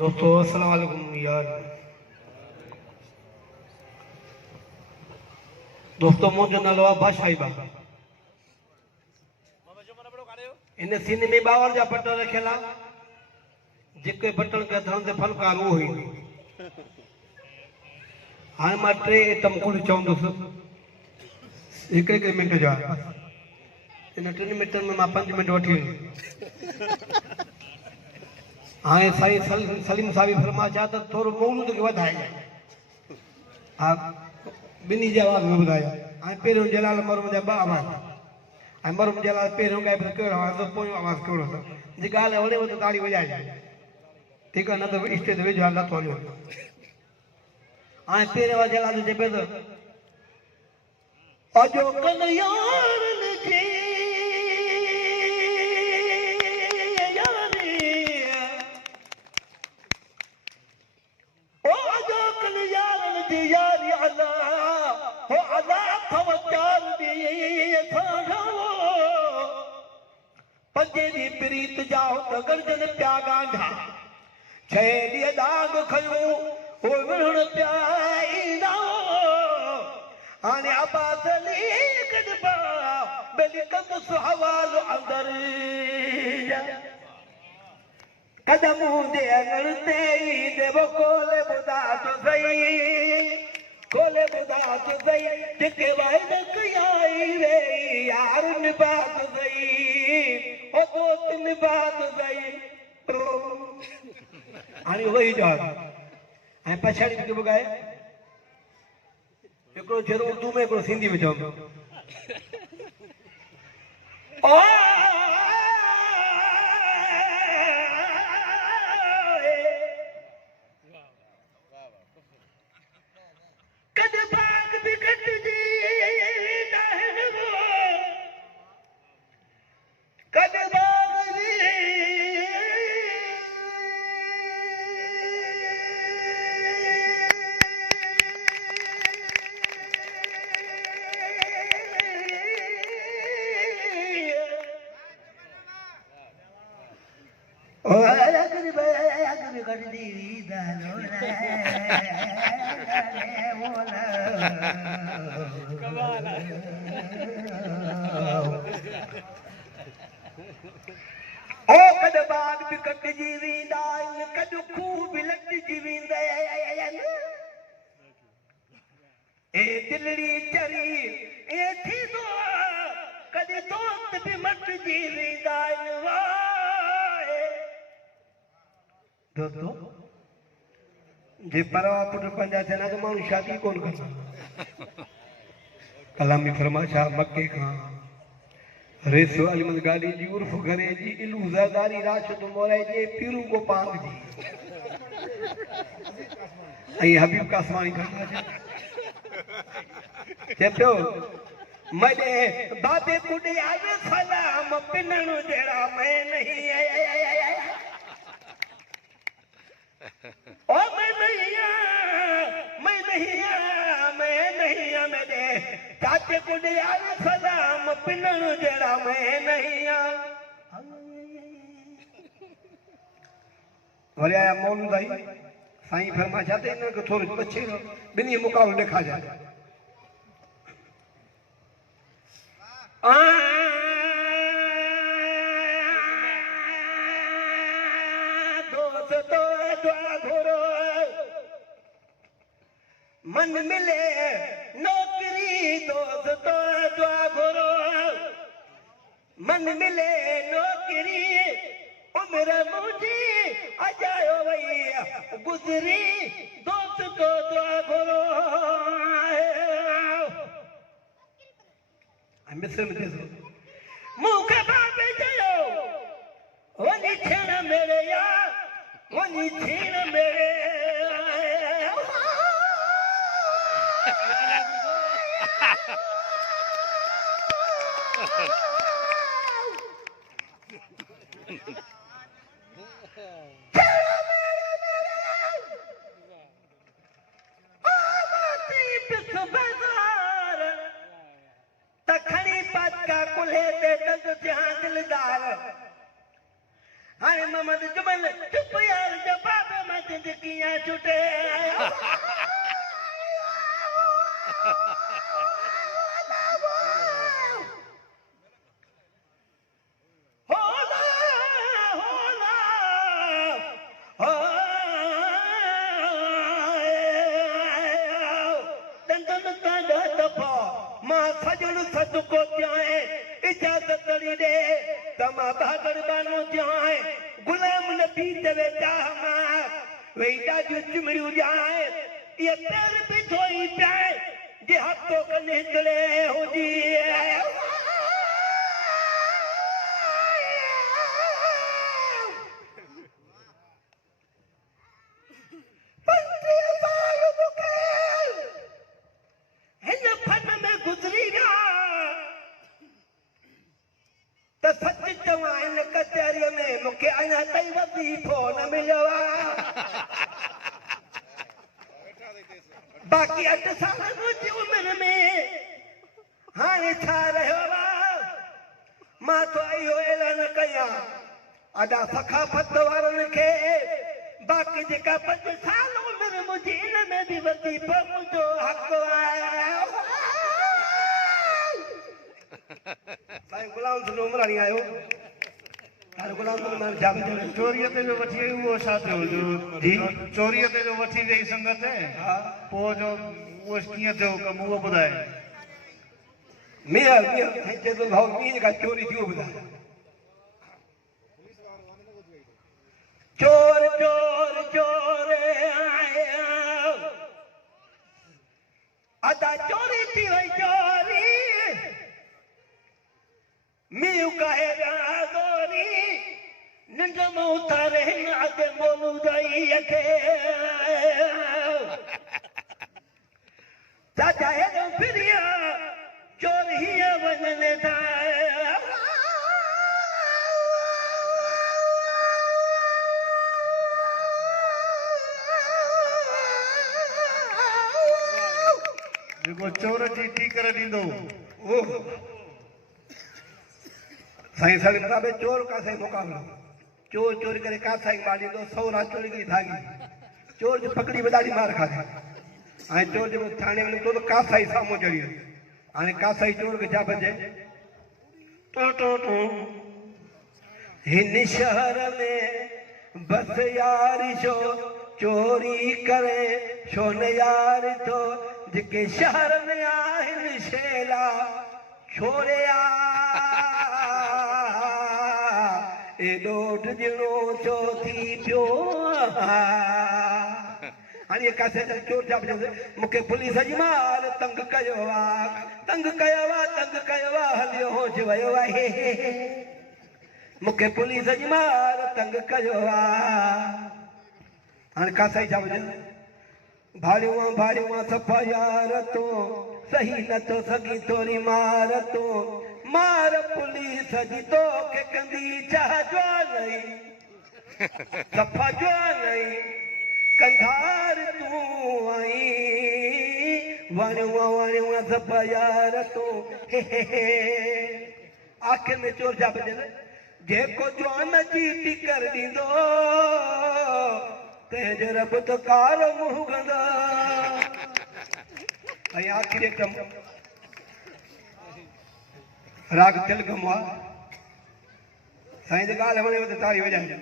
दोस्तों अस्सलाम वालेकुम यार। दोस्तों मुझो नालो आहे भाषाई बा। इन सिंध में 52 जा बटन रखियला जेके बटन के धरण ते फनकार वो ही हाणे मां 3 आइटम कुल चवंदुसि हिक मिनट जा। इन 3 मिनटनि में मां 5 मिनट वठी हाणे साईं सलीम साहिब फरमा चाह त थोरो मौलूद खे वधाए हा बिनी जे आवाज़ में ॿुधाया। हाणे पहिरियों जलाल मरहूम जा 2 आवाज़ ऐं मरहूम जलाल पहिरियों ॻाए पियो कहिड़ो आवाज़ पोयों आवाज़ कहिड़ो अथव। जी ॻाल्हि वणेव त ताड़ी वॼाइजे, ठीकु आहे, न त स्टेज ते वेझो नथो हलियो। हाणे पहिरियों आवाज़ जलाल चए पियो त अजो कन्यारनि जी यारी अल्लाह हो अल्लाह खवचार दी पंजे दी प्रीत जाओ त गर्जन प्या गांधा छे दी दाग खयो हो विरण प्या ईंदा हाणे अब्बास अली गडबा बेली कम सुहवाल अंदर कदम दे अगड़ते देवो कोले बुदा तो सही कोले बुदा तो सही जिके वायद कयाई वे यार निभा तो सही ओ दोस्त निभा तो सही हाणे वही जवाब ऐं पछाड़ी के बुगाए एकड़ो जरो उर्दू में एकड़ो सिंधी में चवंदो ओ जे परवा पुट पंजा थियन त माण्हू शादी कोन कंदा। कलामी फरमाशा मक्के खां रेसो अलीमद गाड़ी जी उर्फ घरे जी इलू ज़ादारी राशद मोराई जी पीरू को पांग जी ऐं हबीब कासवानी खां चेतो मडे बाबे कुड़े आवे सलाम पिनण जड़ा मैं नहीं ओ मैं नहीं मेरे चाचे कुड़े आवे सलाम पिनण जड़ा मैं नहीं वरी आया मौलू दाई साईं फरमा चाहते न कि थोड़ी बच्चे बिनी मुकाबले देखा जाए। मन मिले नौकरी दोस्तों दुआ करो मन मिले नौकरी उम्र मुझे अजायो भई गुजरी दोस्तों दुआ करो मिस्र में मुखे बाबे चयो वनी छेण मेरे यार वनी छेण मेरे तखणी पाका कुल्हे ते दंग दिलदार हाणे मोहम्मद जबल चुप यार जवाब में किया छुटे को जाए इजाजत तड़ी दे तमा बहादुर बानो जाए गुलाम नबी तेरे चाहमा वेदा जो चुमरू जाए ये पैर पे धोई जाए जे हाथों का निकले हो जी बाकी 8 साल मुझी उम्र में हाने छा रहियो मां तो आयो ऐलान कया अदा सखाफत वारन के बाकी जेका 5 साल उम्र मुझी इन में भी वजीफो मुझो हक आया साईं गुलाम सुनो उमरानी आयो तार गुलाम सुनो जाम चोरीअ ते जो वठी आई वो छा थियो जो जी चोरीअ ते जो वठी वई संगत है हां पोइ जो उहो कीअं थियो कमु उहो ॿुधाए मिया थे तो भाऊ मी का चोरी थियो ॿुधाए चोर चोर चोर आया अदा चोरी थी वई चोरी मियो कहे गोरी निंड में उतारे आगे मोलू जाई के चाचा है तो फिरिया चोर ही वनने था जेको चोर जी ठीक करे ॾींदो ओ साईं सलीम साहब चोर का सही मुकाबला चोर चोरी करे का साईं बाली दो 100 रात चोरी की भागी चोर जो पकड़ी बदाली मार खा आए चोर जो थाने में तो का साईं सामो चढ़ी आने का साईं चोर के जा बजे तो हिन शहर में बस यार शो चोरी करे शो न यार तो जेके शहर में आहिन शेला छोड़िया ए डोट जिनो चौथी पियो हाणे कासे चोर जा मूंखे पुलिस जी मार तंग कयो हलियो होश वियो आहे मूंखे पुलिस जी मार तंग कयो हाणे कासे जा भाड़ियूं सफ़ा यार तो सही न तो सगी थोरी मार तो मार पुलिस जी तो के कंदी चाह जो नहीं सफ़ा जो नहीं कंधार तू आई वाणियूं सफ़ा यार तो आखिर में चोर जा बजन जेको जवान जी टिकर ॾींदो तेज रब तो कार मुंह गंदा ऐं आखिर कम राग तिल गमवा साईं जी ॻाल्हि वणे त तारी वॼाइजो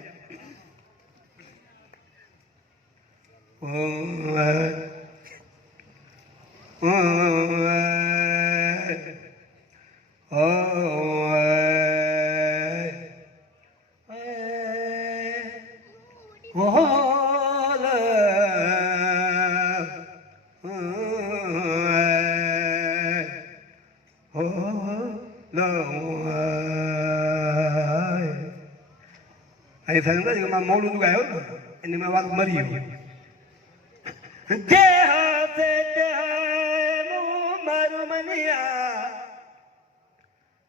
ऐसा नहीं मैं मौलूद गायो इन में वाल मरी जय हाथे मारू मनिया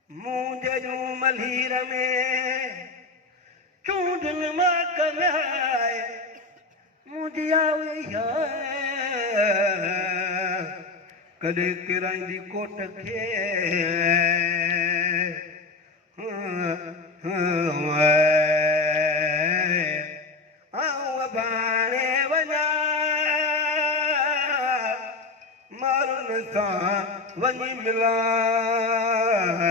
मुंहिंजे जूं मलीर में चूंडन मां कनाए मुंहिंजी आई कॾहिं किराईंदी कोट खे बाणे सां वञी मिलाए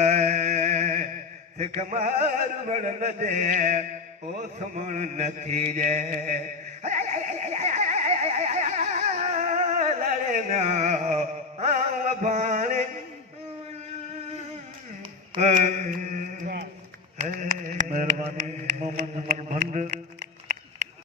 सिक मार वण न जे ओ समण न थी जे लड़े ना आम बाणे मेहरबानी मोहम्मद जमल भंड